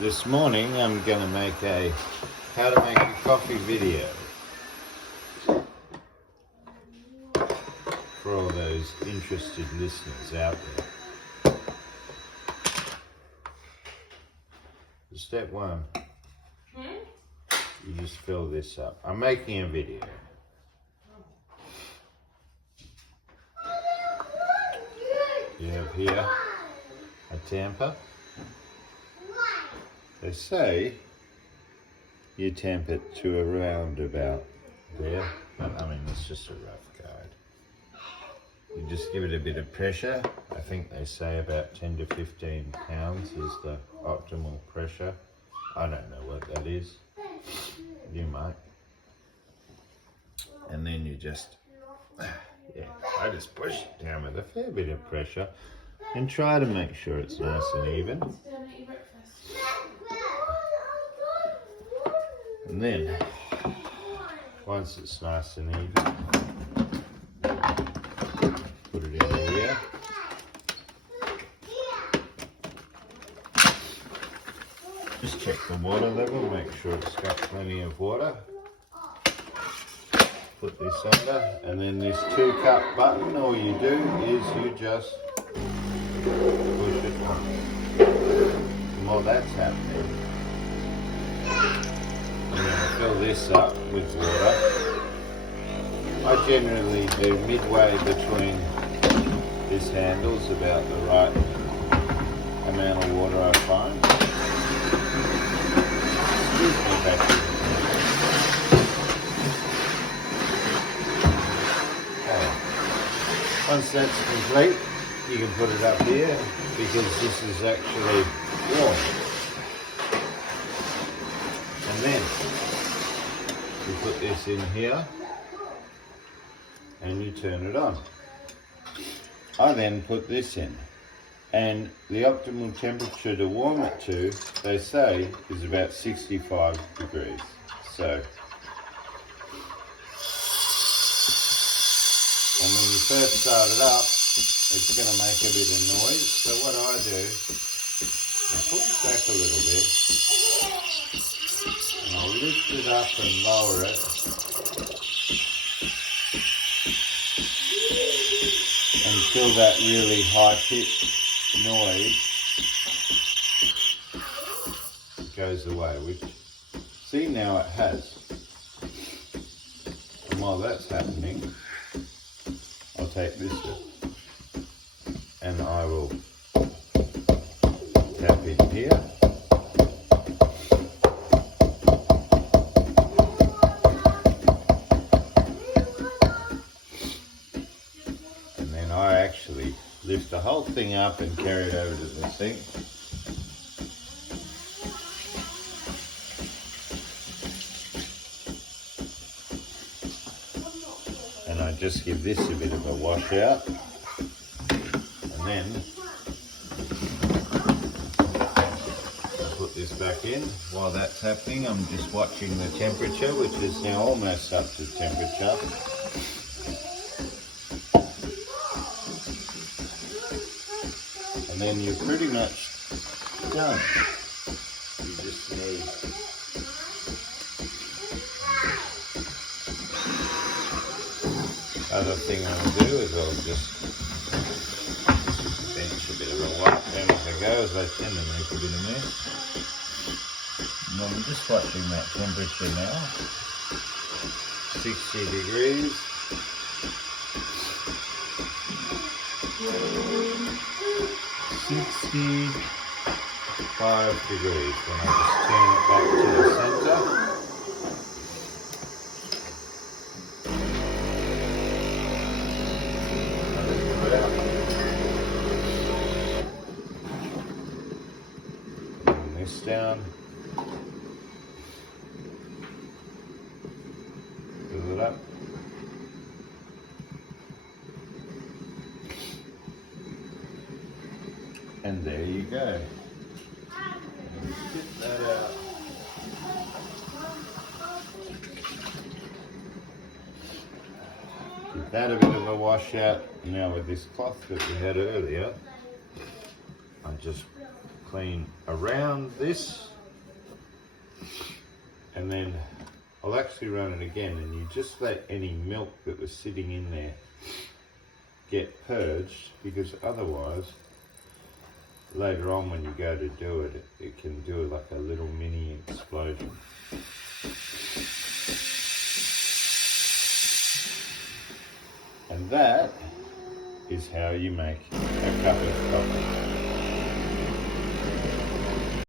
This morning I'm going to make a how to make a coffee video for all those interested listeners out there. Step one, you just fill this up. I'm making a video. You have here a tamper. They say you tamp it to around about there, but I mean it's just a rough guide. You just give it a bit of pressure. I think they say about 10 to 15 pounds is the optimal pressure. I don't know what that is. You might. And then you just, I just push it down with a fair bit of pressure and try to make sure it's nice and even. And then, once it's nice and even, put it in here. Just check the water level, make sure it's got plenty of water. Put this under, and then this 2-cup button, all you do is you just push it on. And while that's happening, I'm going to fill this up with water. I generally do midway between this handle's about the right amount of water I find. Excuse me, back. Once that's complete, you can put it up here because this is actually warm. And then you put this in here and you turn it on. I then put this in, and the optimal temperature to warm it to, they say, is about 65 degrees. So, and when you first start it up, it's going to make a bit of noise. So what I do, I pull it back a little bit, and I'll lift it up and lower it until that really high-pitched noise goes away. Which, see, now it has. And while that's happening, I'll take this and I will tap in here. And then I actually lift the whole thing up and carry it over to the sink. And I just give this a bit of a wash out, and then I put this back in. While that's happening, I'm just watching the temperature, which is now almost up to temperature. And then you're pretty much done. You just need other thing I'll do is I'll just bench a bit of a wipe down as I go, as I tend to make a bit of mess. And I'm just watching that temperature now. 60 degrees. 65 degrees when I just turn it back to the center. Put this down. Fill it up. And there you go. Spit that out. Give that a bit of a wash out. Now with this cloth that we had earlier, I just clean around this, and then I'll actually run it again, and you just let any milk that was sitting in there get purged, because otherwise later on when you go to do it, it can do like a little mini explosion. And that is how you make a cup of coffee.